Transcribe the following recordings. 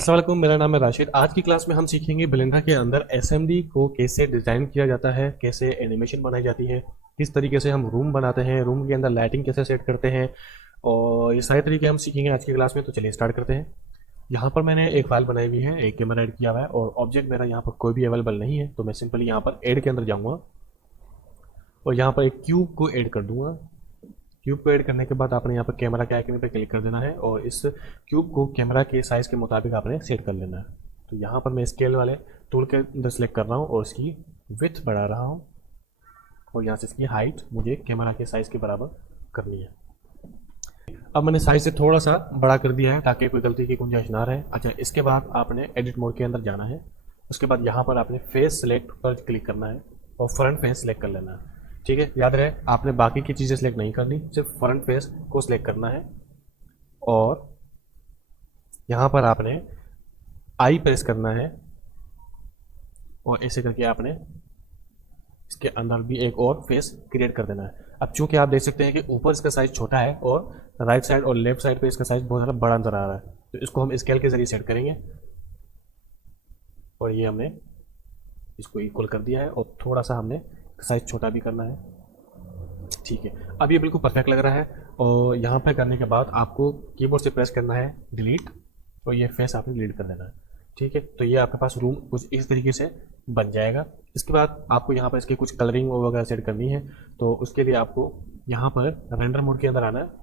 अस्सलाम वालेकुम, मेरा नाम है राशिद। आज की क्लास में हम सीखेंगे ब्लेंडर के अंदर एसएमडी को कैसे डिज़ाइन किया जाता है, कैसे एनिमेशन बनाई जाती है, किस तरीके से हम रूम बनाते हैं, रूम के अंदर लाइटिंग कैसे सेट करते हैं, और ये सारे तरीके हम सीखेंगे आज की क्लास में। तो चलिए स्टार्ट करते हैं। यहाँ पर मैंने एक फाइल बनाई हुई है, एक कैमरा ऐड किया हुआ है और ऑब्जेक्ट मेरा यहाँ पर कोई भी अवेलेबल नहीं है, तो मैं सिंपली यहाँ पर ऐड के अंदर जाऊँगा और यहाँ पर एक क्यूब को ऐड कर दूंगा। क्यूब को ऐड करने के बाद आपने यहाँ पर कैमरा के आइकन पे क्लिक कर देना है और इस क्यूब को कैमरा के साइज़ के मुताबिक आपने सेट कर लेना है। तो यहाँ पर मैं स्केल वाले टूल के अंदर सेलेक्ट कर रहा हूँ और इसकी विड्थ बढ़ा रहा हूँ और यहाँ से इसकी हाइट मुझे कैमरा के साइज़ के बराबर करनी है। अब मैंने साइज़ से थोड़ा सा बड़ा कर दिया है ताकि कोई गलती की गुंजाइश ना रहे। अच्छा, इसके बाद आपने एडिट मोड के अंदर जाना है। उसके बाद यहाँ पर आपने फेस सेलेक्ट पर क्लिक करना है और फ्रंट फेस सेलेक्ट कर लेना है। ठीक है, याद रहे आपने बाकी की चीज़ें सेलेक्ट नहीं करनी, सिर्फ फ्रंट फेस को सिलेक्ट करना है और यहाँ पर आपने आई प्रेस करना है और ऐसे करके आपने इसके अंदर भी एक और फेस क्रिएट कर देना है। अब चूंकि आप देख सकते हैं कि ऊपर इसका साइज छोटा है और राइट साइड और लेफ्ट साइड पे इसका साइज बहुत ज़्यादा बड़ा नजर आ रहा है, तो इसको हम स्केल के जरिए सेट करेंगे और ये हमने इसको इक्वल कर दिया है और थोड़ा सा हमने साइज छोटा भी करना है। ठीक है, अब ये बिल्कुल परफेक्ट लग रहा है और यहाँ पे करने के बाद आपको कीबोर्ड से प्रेस करना है डिलीट और ये फेस आपने डिलीट कर देना है। ठीक है, तो ये आपके पास रूम कुछ इस तरीके से बन जाएगा। इसके बाद आपको यहाँ पर इसकी कुछ कलरिंग वगैरह सेट करनी है, तो उसके लिए आपको यहाँ पर रेंडर मोड के अंदर आना है।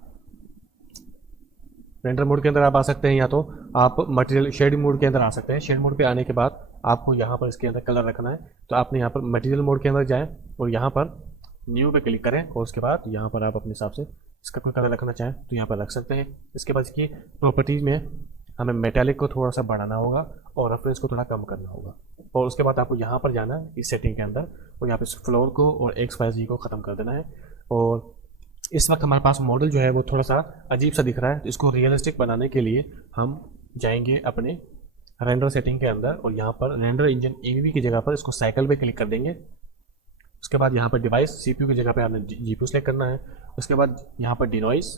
रेंडर मोड के अंदर आप आ सकते हैं या तो आप मटेरियल शेड मोड के अंदर आ सकते हैं। शेड मोड पे आने के बाद आपको यहाँ पर इसके अंदर कलर रखना है, तो आपने यहाँ पर मटेरियल मोड के अंदर जाएं और यहाँ पर न्यू पे क्लिक करें और उसके बाद यहाँ पर आप अपने हिसाब से इसका कोई कलर रखना चाहें तो यहाँ पर रख सकते हैं। इसके बाद इसकी प्रॉपर्टीज़ में हमें मेटालिक को थोड़ा सा बढ़ाना होगा और रफनेस को थोड़ा कम करना होगा और उसके बाद आपको यहाँ पर जाना है इस सेटिंग के अंदर और यहाँ पर फ्लोर को और XYZ को ख़त्म कर देना है। और इस वक्त हमारे पास मॉडल जो है वो थोड़ा सा अजीब सा दिख रहा है, तो इसको रियलिस्टिक बनाने के लिए हम जाएंगे अपने रेंडर सेटिंग के अंदर और यहाँ पर रेंडर इंजन AVB की जगह पर इसको साइकिल पे क्लिक कर देंगे। उसके बाद यहाँ पर डिवाइस CPU की जगह पे आपने GPU सेलेक्ट करना है। उसके बाद यहाँ पर डिनॉइस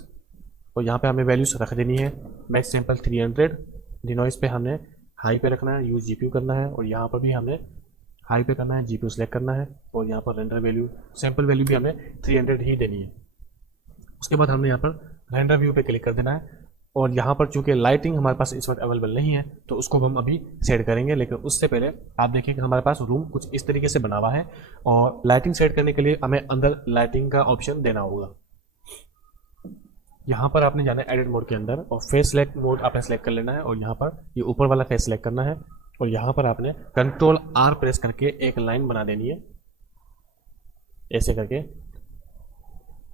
और यहाँ पे हमें वैल्यूज रख देनी है। मैक्स सैंपल 300, डिनॉइस पे हमने हाई पे रखना है, यूज GPU करना है और यहाँ पर भी हमने हाई पे करना है, GPU सेलेक्ट करना है और यहाँ पर रेंडर वैल्यू सैंपल वैल्यू भी हमें 300 ही देनी है। उसके बाद हमने यहाँ पर रेंडर व्यू पे क्लिक कर देना है और यहाँ पर चूंकि लाइटिंग हमारे पास इस वक्त अवेलेबल नहीं है तो उसको हम अभी सेट करेंगे, लेकिन उससे पहले आप देखिए कि हमारे पास रूम कुछ इस तरीके से बना हुआ है और लाइटिंग सेट करने के लिए हमें अंदर लाइटिंग का ऑप्शन देना होगा। यहाँ पर आपने जाना है एडिट मोड के अंदर और फेस सेलेक्ट मोड आपने सेलेक्ट कर लेना है और यहाँ पर ये ऊपर वाला फेस सेलेक्ट करना है और यहाँ पर आपने Ctrl+R प्रेस करके एक लाइन बना देनी है ऐसे करके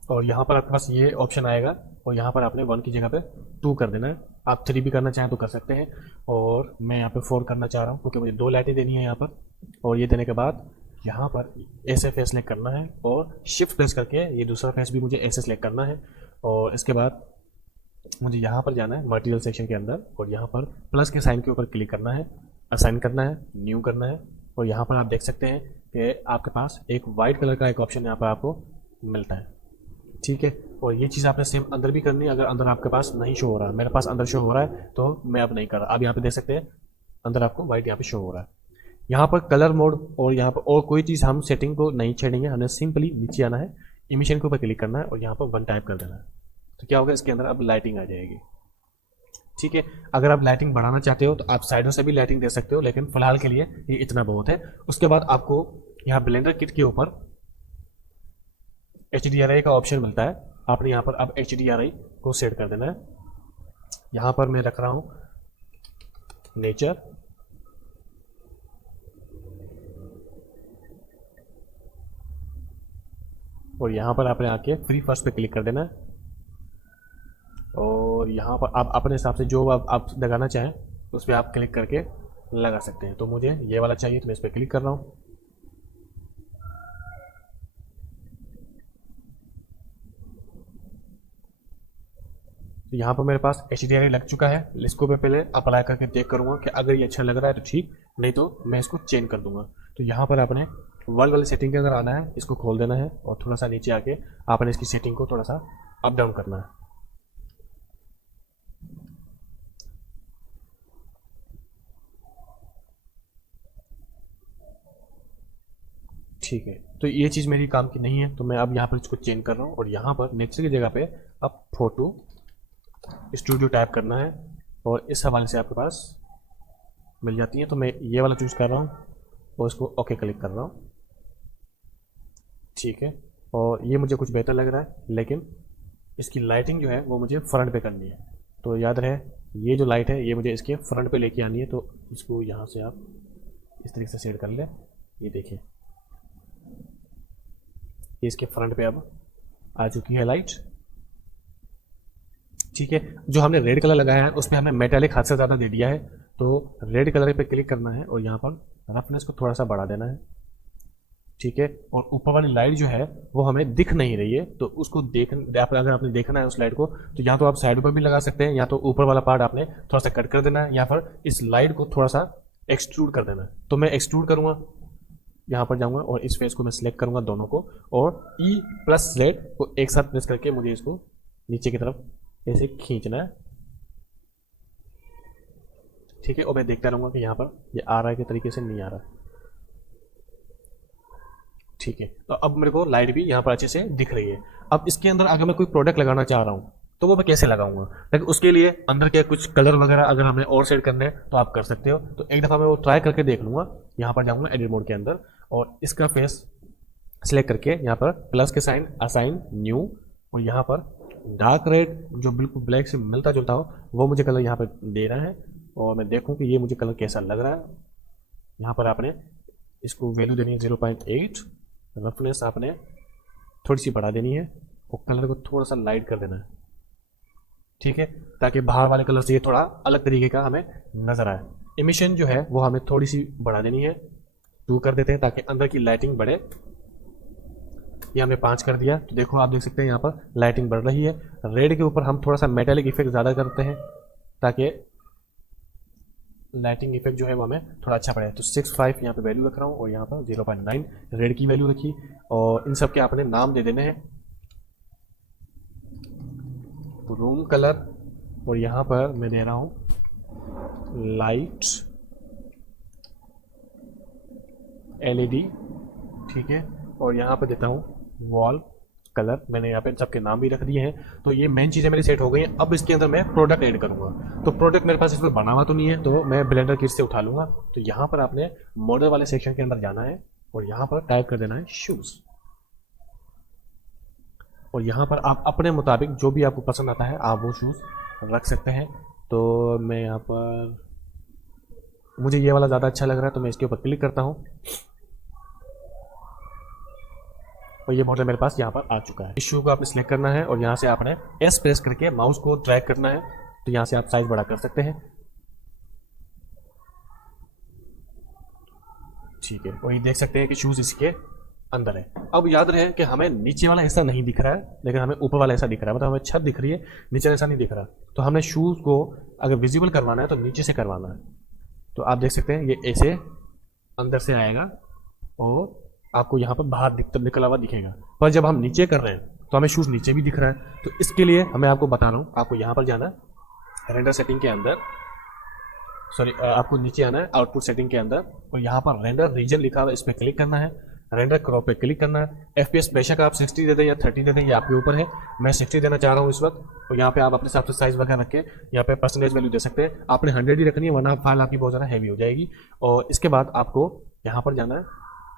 और यहाँ पर आपके पास ये ऑप्शन आएगा और यहाँ पर आपने 1 की जगह पे 2 कर देना है। आप 3 भी करना चाहें तो कर सकते हैं और मैं यहाँ पे 4 करना चाह रहा हूँ क्योंकि मुझे 2 लाइटें देनी है यहाँ पर। और ये देने के बाद यहाँ पर ऐसे फेस सेलेक्ट करना है और शिफ्ट प्रेस करके ये दूसरा फेस भी मुझे ऐसे सेलेक्ट करना है और इसके बाद मुझे यहाँ पर जाना है मटेरियल सेक्शन के अंदर और यहाँ पर प्लस के साइन के ऊपर क्लिक करना है, असाइन करना है, न्यू करना है और यहाँ पर आप देख सकते हैं कि आपके पास एक वाइट कलर का एक ऑप्शन यहाँ पर आपको मिलता है। ठीक है, और ये चीज़ आपने सेम अंदर भी करनी है। अगर अंदर आपके पास नहीं शो हो रहा है, मेरे पास अंदर शो हो रहा है तो मैं अब नहीं कर रहा। अब यहाँ पे देख सकते हैं अंदर आपको वाइट यहाँ पे शो हो रहा है। यहाँ पर कलर मोड और यहाँ पर और कोई चीज़ हम सेटिंग को नहीं छेड़ेंगे, हमें सिंपली नीचे आना है, इमिशन के ऊपर क्लिक करना है और यहाँ पर 1 टाइप कर देना है। तो क्या होगा, इसके अंदर अब लाइटिंग आ जाएगी। ठीक है, अगर आप लाइटिंग बढ़ाना चाहते हो तो आप साइडों से भी लाइटिंग दे सकते हो, लेकिन फिलहाल के लिए ये इतना बहुत है। उसके बाद आपको यहाँ ब्लेंडर किट के ऊपर HDRI का ऑप्शन मिलता है, आपने यहाँ पर अब HDRI को सेट कर देना है। यहाँ पर मैं रख रहा हूँ नेचर और यहाँ पर आपने आके फ्री फर्स्ट पे क्लिक कर देना है और यहाँ पर आप अपने हिसाब से जो आप लगाना चाहें उस पर आप क्लिक करके लगा सकते हैं। तो मुझे ये वाला चाहिए तो मैं इस पर क्लिक कर रहा हूँ। तो यहाँ पर मेरे पास HDRI लग चुका है। इसको मैं पहले अप्लाई करके चेक करूँगा कि अगर ये अच्छा लग रहा है तो ठीक, नहीं तो मैं इसको चेंज कर दूंगा। तो यहाँ पर आपने वर्ल्ड वाली सेटिंग के अंदर आना है, इसको खोल देना है और थोड़ा सा नीचे आके आपने इसकी सेटिंग को थोड़ा सा अप डाउन करना है। ठीक है, तो ये चीज़ मेरी काम की नहीं है, तो मैं अब यहाँ पर इसको चेंज कर रहा हूँ और यहाँ पर नेचर की जगह पे अब फोटो स्टूडियो टाइप करना है और इस हवाले से आपके पास मिल जाती है। तो मैं ये वाला चूज़ कर रहा हूँ और इसको ओके क्लिक कर रहा हूँ। ठीक है, और ये मुझे कुछ बेहतर लग रहा है, लेकिन इसकी लाइटिंग जो है वो मुझे फ्रंट पे करनी है। तो याद रहे, ये जो लाइट है ये मुझे इसके फ्रंट पे लेके आनी है। तो इसको यहाँ से आप इस तरीके से सेट कर लें। ये देखिए, ये इसके फ्रंट पे अब आ चुकी है लाइट। ठीक है, जो हमने रेड कलर लगाया है उसमें हमें मेटालिक हद से ज़्यादा दे दिया है, तो रेड कलर पे क्लिक करना है और यहाँ पर रफनेस को थोड़ा सा बढ़ा देना है। ठीक है, और ऊपर वाली लाइट जो है वो हमें दिख नहीं रही है, तो उसको अगर आपने देखना है उस लाइट को, तो या तो आप साइड पर भी लगा सकते हैं, या तो ऊपर वाला पार्ट आपने थोड़ा सा कट कर देना है, या फिर इस लाइट को थोड़ा सा एक्सट्रूड कर देना है। तो मैं एक्सट्रूड करूँगा, यहाँ पर जाऊँगा और इस फेस को मैं सिलेक्ट करूँगा दोनों को, और ई प्लस जेड को एक साथ प्रेस करके मुझे इसको नीचे की तरफ ऐसे खींचना है। ठीक है, और मैं देखता रहूँगा कि यहाँ पर ये आ रहा है कि तरीके से नहीं आ रहा। ठीक है, तो अब मेरे को लाइट भी यहाँ पर अच्छे से दिख रही है। अब इसके अंदर अगर मैं कोई प्रोडक्ट लगाना चाह रहा हूँ तो वो मैं कैसे लगाऊंगा, लेकिन उसके लिए अंदर के कुछ कलर वगैरह अगर हमें और सेट करने हैं तो आप कर सकते हो। तो एक दफ़ा मैं वो ट्राई करके देख लूँगा। यहाँ पर जाऊँगा एडिट मोड के अंदर और इसका फेस सिलेक्ट करके यहाँ पर प्लस के साइन, असाइन न्यू, और यहाँ पर डार्क रेड जो बिल्कुल ब्लैक से मिलता जुलता हो वो मुझे कलर यहाँ पर दे रहा है, और मैं देखूँ कि ये मुझे कलर कैसा लग रहा है। यहाँ पर आपने इसको वैल्यू देनी है 0.8, रफनेस आपने थोड़ी सी बढ़ा देनी है और कलर को थोड़ा सा लाइट कर देना है। ठीक है, ताकि बाहर वाले कलर से ये थोड़ा अलग तरीके का हमें नज़र आए। इमिशन जो है वो हमें थोड़ी सी बढ़ा देनी है, 2 कर देते हैं ताकि अंदर की लाइटिंग बढ़े। ये हमने 5 कर दिया, तो देखो आप देख सकते हैं यहाँ पर लाइटिंग बढ़ रही है। रेड के ऊपर हम थोड़ा सा मेटालिक इफेक्ट ज़्यादा करते हैं ताकि लाइटिंग इफेक्ट जो है वो हमें थोड़ा अच्छा पड़े। तो 6.5 यहाँ पे वैल्यू रख रहा हूँ और यहाँ पर 0.9 रेड की वैल्यू रखी, और इन सब के आपने नाम दे देने हैं, रूम कलर, और यहाँ पर मैं दे रहा हूँ लाइट एलईडी। ठीक है, और यहाँ पर देता हूँ वॉल कलर। मैंने यहाँ पे सबके नाम भी रख दिए हैं। तो ये मेन चीज़ें मेरी सेट हो गई हैं। अब इसके अंदर मैं प्रोडक्ट ऐड करूँगा। तो प्रोडक्ट मेरे पास इसमें बना हुआ तो नहीं है, तो मैं ब्लेंडर किट से उठा लूँगा। तो यहाँ पर आपने मॉडल वाले सेक्शन के अंदर जाना है और यहाँ पर टाइप कर देना है शूज़, और यहाँ पर आप अपने मुताबिक जो भी आपको पसंद आता है आप वो शूज़ रख सकते हैं। तो मैं यहाँ पर, मुझे ये वाला ज़्यादा अच्छा लग रहा है तो मैं इसके ऊपर क्लिक करता हूँ और ये मॉडल मेरे पास यहाँ पर आ चुका है। इस शू को आपने सिलेक्ट करना है और यहाँ से आपने एस प्रेस करके माउस को ड्रैग करना है, तो यहाँ से आप साइज बड़ा कर सकते हैं। ठीक है, और ये देख सकते हैं कि शूज़ इसके अंदर है। अब याद रहे कि हमें नीचे वाला ऐसा नहीं दिख रहा है, लेकिन हमें ऊपर वाला ऐसा दिख रहा है, मतलब हमें छत दिख रही है, नीचे ऐसा नहीं दिख रहा। तो हमने शूज़ को अगर विजिबल करवाना है तो नीचे से करवाना है। तो आप देख सकते हैं ये ऐसे अंदर से आएगा और आपको यहाँ पर बाहर निकला हुआ दिखेगा। पर जब हम नीचे कर रहे हैं तो हमें शूज़ नीचे भी दिख रहा है। तो इसके लिए हमें आपको बता रहा हूँ, आपको यहाँ पर जाना है रेंडर सेटिंग के अंदर, सॉरी आपको नीचे आना है आउटपुट सेटिंग के अंदर, और यहाँ पर रेंडर रीजन लिखा हुआ है, इस पर क्लिक करना है। रेंडर क्रॉप पे क्लिक करना है। FPS बेशक आप 60 दे दें या 30 दे दें, ये आपके ऊपर है। मैं 60 देना चाह रहा हूँ इस वक्त, और यहाँ पे आप अपने हिसाब से साइज वगैरह रख के यहाँ पे परसेंटेज वैल्यू दे सकते हैं। आपने 100 ही रखनी है, वरना फाइल आपकी बहुत ज़्यादा हैवी हो जाएगी। और इसके बाद आपको यहाँ पर जाना है,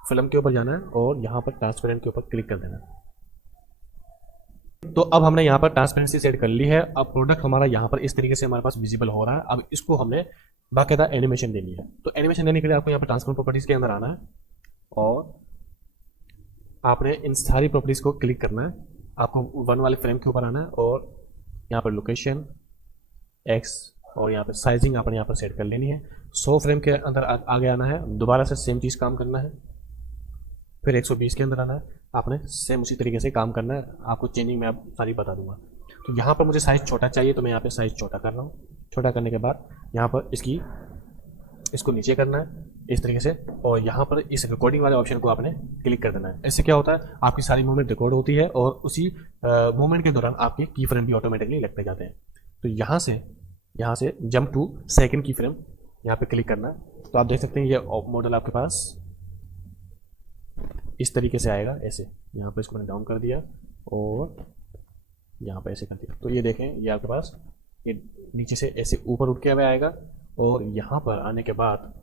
फिल्म के ऊपर जाना है और यहाँ पर ट्रांसपेरेंट के ऊपर क्लिक कर देना है। तो अब हमने यहाँ पर ट्रांसपेरेंसी सेट कर ली है। अब प्रोडक्ट हमारा यहाँ पर इस तरीके से हमारे पास विजिबल हो रहा है। अब इसको हमने बाकायदा एनिमेशन देनी है। तो एनिमेशन देने के लिए आपको यहाँ पर ट्रांसफॉर्म प्रॉपर्टीज़ के अंदर आना है और आपने इन सारी प्रॉपर्टीज़ को क्लिक करना है। आपको 1 वाले फ्रेम के ऊपर आना है और यहाँ पर लोकेशन एक्स और यहाँ पर साइजिंग आपने यहाँ पर सेट कर लेनी है। 100 फ्रेम के अंदर आगे आना है, दोबारा से सेम चीज़ काम करना है। फिर 120 के अंदर आना है, आपने सेम उसी तरीके से काम करना है। आपको चेंजिंग मैं आप सारी बता दूंगा। तो यहाँ पर मुझे साइज़ छोटा चाहिए, तो मैं यहाँ पे साइज़ छोटा कर रहा हूँ। छोटा करने के बाद यहाँ पर इसको नीचे करना है इस तरीके से, और यहाँ पर इस रिकॉर्डिंग वाले ऑप्शन को आपने क्लिक कर देना है। इससे क्या होता है, आपकी सारी मूवमेंट रिकॉर्ड होती है और उसी मूवमेंट के दौरान आपके की फ्रेम भी ऑटोमेटिकली लगते जाते हैं। तो यहाँ से जंप टू सेकंड की फ्रेम यहाँ पे क्लिक करना है। तो आप देख सकते हैं ये मॉडल आपके पास इस तरीके से आएगा ऐसे। यहाँ पर इसको मैंने डाउन कर दिया और यहाँ पर ऐसे कर दिया, तो ये देखें ये आपके पास ये नीचे से ऐसे ऊपर उठ के हुए आएगा और यहाँ पर आने के बाद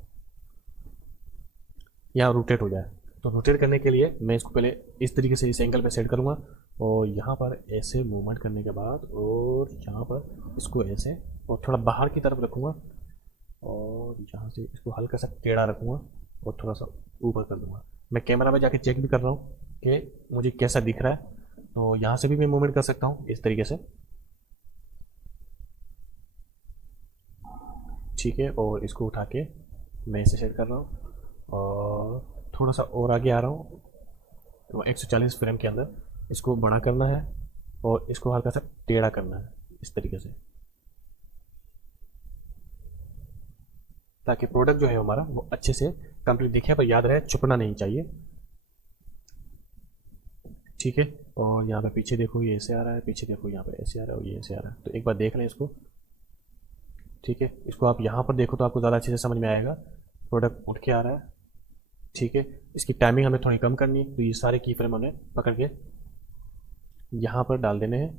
यहाँ रोटेट हो जाए। तो रोटेट करने के लिए मैं इसको पहले इस तरीके से इस एंगल पे सेट करूँगा और यहाँ पर ऐसे मूवमेंट करने के बाद और यहाँ पर इसको ऐसे और थोड़ा बाहर की तरफ रखूँगा और यहाँ से इसको हल्का सा टेढ़ा रखूँगा और थोड़ा सा ऊपर कर दूँगा। मैं कैमरा में जाके चेक भी कर रहा हूँ कि मुझे कैसा दिख रहा है, तो यहाँ से भी मैं मूवमेंट कर सकता हूँ इस तरीके से, ठीक है। और इसको उठा के मैं इसे सेट कर रहा हूँ और थोड़ा सा और आगे आ रहा हूँ, तो 140 फ्रेम के अंदर इसको बड़ा करना है और इसको हल्का सा टेढ़ा करना है इस तरीके से, ताकि प्रोडक्ट जो है हमारा वो अच्छे से कंप्लीट दिखे, पर याद रहे चुपना नहीं चाहिए, ठीक है। और यहाँ पे पीछे देखो ये ऐसे आ रहा है, पीछे देखो यहाँ पे ऐसे आ रहा है और ये ऐसे आ रहा है, तो एक बार देख लें इसको, ठीक है। इसको आप यहाँ पर देखो तो आपको ज़्यादा अच्छे से समझ में आएगा, प्रोडक्ट उठ के आ रहा है, ठीक है। इसकी टाइमिंग हमें थोड़ी कम करनी है, तो ये सारे की फ्रेम हमें पकड़ के यहाँ पर डाल देने हैं,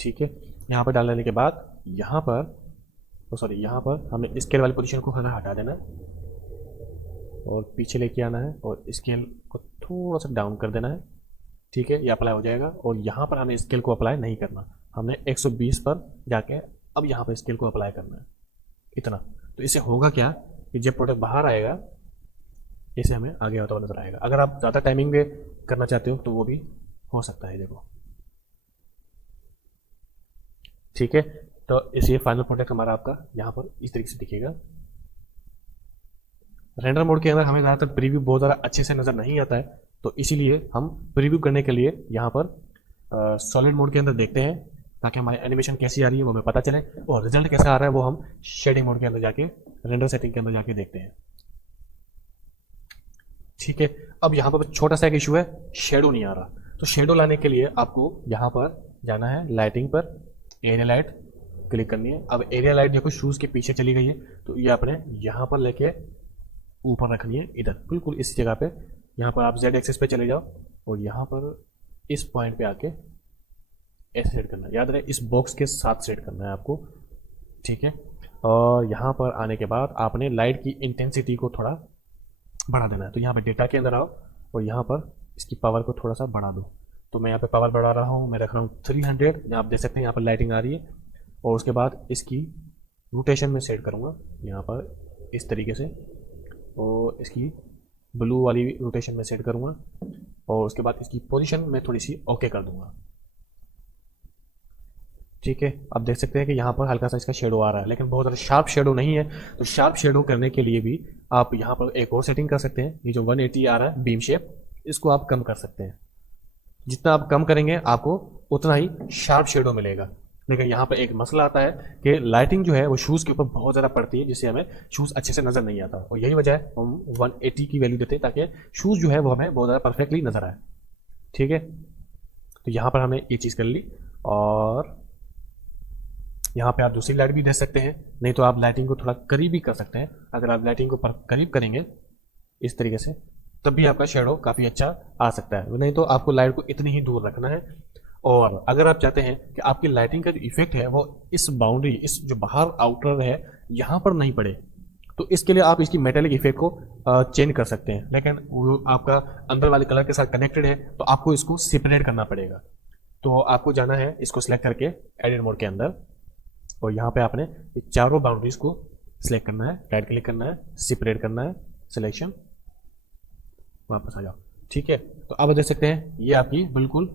ठीक है। यहाँ पर डाल देने के बाद यहाँ पर हमें स्केल वाली पोजीशन को हटा देना है और पीछे लेके आना है और स्केल को थोड़ा सा डाउन कर देना है, ठीक है। ये अप्लाई हो जाएगा और यहाँ पर हमें स्केल को अप्लाई नहीं करना, हमने 120 पर जाके अब यहाँ पर स्केल को अप्लाई करना है, इतना। तो इससे होगा क्या कि जब प्रोडक्ट बाहर आएगा इसे हमें आगे होता हुआ नजर आएगा। अगर आप ज़्यादा टाइमिंग में करना चाहते हो तो वो भी हो सकता है, देखो, ठीक है। तो इस ये फाइनल प्रोडक्ट हमारा आपका यहाँ पर इस तरीके से दिखेगा। रेंडर मोड के अंदर हमें ज़्यादातर प्रीव्यू बहुत ज़्यादा अच्छे से नज़र नहीं आता है, तो इसीलिए हम प्रीव्यू करने के लिए यहाँ पर सॉलिड मोड के अंदर देखते हैं, ताकि हमारी एनिमेशन कैसी आ रही है वो हमें पता चले, और रिजल्ट कैसा आ रहा है वो हम शेडिंग मोड के अंदर जाके रेंडर सेटिंग के अंदर जाके देखते हैं, ठीक है। अब यहाँ पर छोटा सा एक इशू है, शेडो नहीं आ रहा, तो शेडो लाने के लिए आपको यहाँ पर जाना है, लाइटिंग पर एरिया लाइट क्लिक करनी है। अब एरिया लाइट देखो शूज़ के पीछे चली गई है, तो ये आपने यहाँ पर लेके ऊपर रखनी है, इधर बिल्कुल इस जगह पे। यहाँ पर आप जेड एक्सिस पे चले जाओ और यहाँ पर इस पॉइंट पे आके ऐसे सेट करना है, याद रहे इस बॉक्स के साथ सेट करना है आपको, ठीक है। और यहाँ पर आने के बाद आपने लाइट की इंटेंसिटी को थोड़ा बढ़ा देना है, तो यहाँ पे डेटा के अंदर आओ और यहाँ पर इसकी पावर को थोड़ा सा बढ़ा दो। तो मैं यहाँ पे पावर बढ़ा रहा हूँ, मैं रख रहा हूँ 300, आप देख सकते हैं यहाँ पर लाइटिंग आ रही है। और उसके बाद इसकी रोटेशन में सेट करूँगा यहाँ पर इस तरीके से, और इसकी ब्लू वाली रोटेशन में सेट करूँगा और उसके बाद इसकी पोजीशन में थोड़ी सी ओके कर दूँगा, ठीक है। आप देख सकते हैं कि यहाँ पर हल्का सा इसका शेडो आ रहा है, लेकिन बहुत ज़्यादा शार्प शेडो नहीं है। तो शार्प शेडो करने के लिए भी आप यहाँ पर एक और सेटिंग कर सकते हैं, ये जो 180 आ रहा है बीम शेप, इसको आप कम कर सकते हैं। जितना आप कम करेंगे आपको उतना ही शार्प शेडो मिलेगा। लेकिन यहाँ पर एक मसला आता है कि लाइटिंग जो है वो शूज़ के ऊपर बहुत ज़्यादा पड़ती है, जिससे हमें शूज़ अच्छे से नज़र नहीं आता, और यही वजह है हम 180 की वैल्यू देते हैं, ताकि शूज़ जो है वो हमें बहुत ज़्यादा परफेक्टली नज़र आए, ठीक है। तो यहाँ पर हमने ये चीज़ कर ली, और यहाँ पे आप दूसरी लाइट भी दे सकते हैं, नहीं तो आप लाइटिंग को थोड़ा करीब भी कर सकते हैं। अगर आप लाइटिंग को करीब करेंगे इस तरीके से, तब भी आपका शेडो काफ़ी अच्छा आ सकता है, नहीं तो आपको लाइट को इतनी ही दूर रखना है। और अगर आप चाहते हैं कि आपकी लाइटिंग का जो इफेक्ट है वो इस बाउंड्री, इस जो बाहर आउटर है यहाँ पर नहीं पड़े, तो इसके लिए आप इसकी मेटेलिक इफेक्ट को चेंज कर सकते हैं, लेकिन वो आपका अंदर वाले कलर के साथ कनेक्टेड है, तो आपको इसको सेपरेट करना पड़ेगा। तो आपको जाना है इसको सिलेक्ट करके एडिट मोड के अंदर, और यहाँ पे आपने चारों बाउंड्रीज को सिलेक्ट करना है, राइट क्लिक करना है, सेपरेट करना है, सिलेक्शन, वापस आ जाओ, ठीक है। तो अब देख सकते हैं ये आपकी बिल्कुल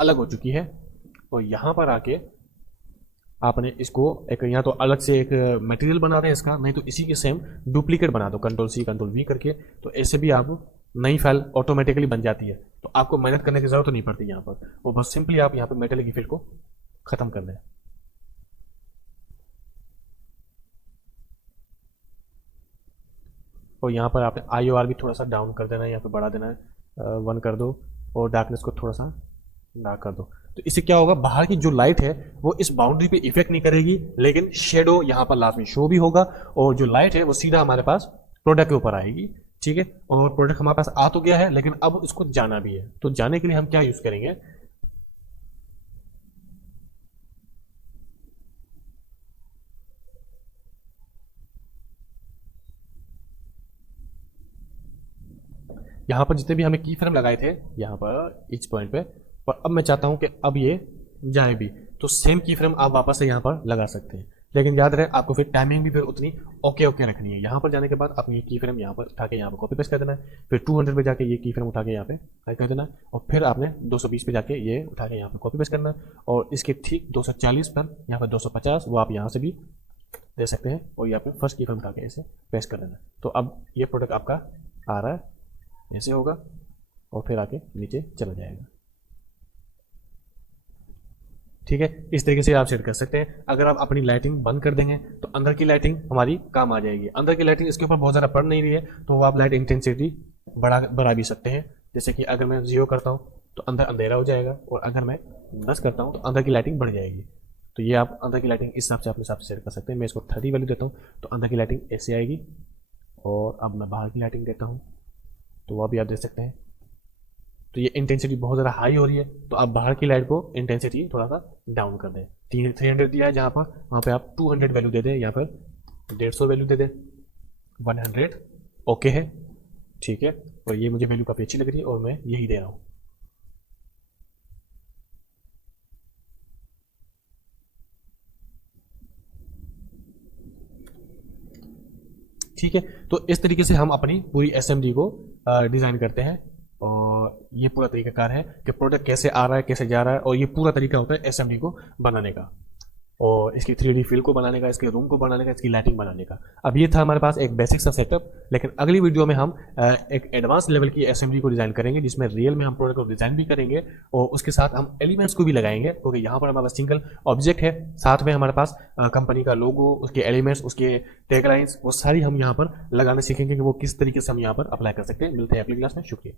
अलग हो चुकी है। और यहाँ पर आके आपने इसको एक, यहाँ तो अलग से एक मटेरियल बना रहे हैं इसका, नहीं तो इसी के सेम डुप्लीकेट बना दो, Ctrl+C Ctrl+V करके, तो ऐसे भी आप नई फाइल ऑटोमेटिकली बन जाती है। तो आपको मेहनत करने की जरूरत नहीं पड़ती यहाँ पर, वो बस सिंपली आप यहाँ पर मेटेलिक इफेक्ट को खत्म कर दें। और यहाँ पर आपने IOR भी थोड़ा सा डाउन कर देना है, यहाँ पे बढ़ा देना है, 1 कर दो, और डार्कनेस को थोड़ा सा डार्क कर दो। तो इससे क्या होगा, बाहर की जो लाइट है वो इस बाउंड्री पे इफेक्ट नहीं करेगी, लेकिन शेडो यहाँ पर लास्ट में शो भी होगा, और जो लाइट है वो सीधा हमारे पास प्रोडक्ट के ऊपर आएगी। ठीक है, और प्रोडक्ट हमारे पास आ तो गया है, लेकिन अब इसको जाना भी है। तो जाने के लिए हम क्या यूज करेंगे, यहाँ पर जितने भी हमें की फ्रेम लगाए थे यहाँ पर इस पॉइंट पे, और अब मैं चाहता हूँ कि अब ये जाए भी, तो सेम की फ्रेम आप वापस से यहाँ पर लगा सकते हैं। लेकिन याद रहे आपको फिर टाइमिंग भी फिर उतनी ओके ओके रखनी है। यहाँ पर जाने के बाद आपको ये की फ्रेम यहाँ पर उठा के यहाँ पर कॉपी पेस्ट कर देना है, फिर 200 पे जाके ये की फ्रेम उठा के यहाँ पे कर देना है, और फिर आपने 220 पे जाके ये उठा के यहाँ पर कॉपी पेस्ट करना है, और इसके ठीक 240 पर यहाँ पर 250 वो आप यहाँ से भी दे सकते हैं, और यहाँ पे फर्स्ट की फ्रेम उठा के इसे पेस्ट कर देना है। तो अब ये प्रोडक्ट आपका आ रहा है, ऐसे होगा और फिर आके नीचे चला जाएगा। ठीक है, इस तरीके से आप सेट कर सकते हैं। अगर आप अपनी लाइटिंग बंद कर देंगे तो अंदर की लाइटिंग हमारी काम आ जाएगी। अंदर की लाइटिंग इसके ऊपर बहुत ज़्यादा पड़ नहीं रही है, तो आप लाइट इंटेंसिटी बढ़ा भी सकते हैं। जैसे कि अगर मैं 0 करता हूँ तो अंदर अंधेरा हो जाएगा, और अगर मैं 10 करता हूँ तो अंदर की लाइटिंग बढ़ जाएगी। तो ये आप अंदर की लाइटिंग इस हिसाब से अपने हिसाब से सेट कर सकते हैं। मैं इसको 30 वैल्यू देता हूँ तो अंदर की लाइटिंग ऐसे आएगी, और अब मैं बाहर की लाइटिंग देता हूँ तो वह भी आप देख सकते हैं। तो ये इंटेंसिटी बहुत ज़्यादा हाई हो रही है, तो आप बाहर की लाइट को इंटेंसिटी थोड़ा सा डाउन कर दें। 300 दिया है जहाँ पर, वहाँ पे आप 200 वैल्यू दे दें, या फिर 150 वैल्यू दे दें, 100 ओके है। ठीक है, और ये मुझे वैल्यू काफ़ी अच्छी लग रही है और मैं यही दे रहा हूँ। ठीक है, तो इस तरीके से हम अपनी पूरी एसएमडी को डिज़ाइन करते हैं, और ये पूरा तरीकाकार है कि प्रोडक्ट कैसे आ रहा है, कैसे जा रहा है, और ये पूरा तरीका होता है एसएमडी को बनाने का, और इसकी 3D फील को बनाने का, इसके रूम को बनाने का, इसकी लाइटिंग बनाने का। अब ये था हमारे पास एक बेसिक सा सेटअप, लेकिन अगली वीडियो में हम एक एडवांस लेवल की एसएमडी को डिज़ाइन करेंगे, जिसमें रियल में हम प्रोडक्ट को डिज़ाइन भी करेंगे, और उसके साथ हम एलिमेंट्स को भी लगाएंगे, क्योंकि यहाँ पर हमारे पास सिंगल ऑब्जेक्ट है, साथ में हमारे पास कंपनी का लोगो, उसके एलिमेंट्स, उसके टैगलाइंस, वो सारी हम यहाँ पर लगाना सीखेंगे कि वो किस तरीके से हम यहाँ पर अप्लाई कर सकते हैं। मिलते हैं अगली क्लास में, शुक्रिया।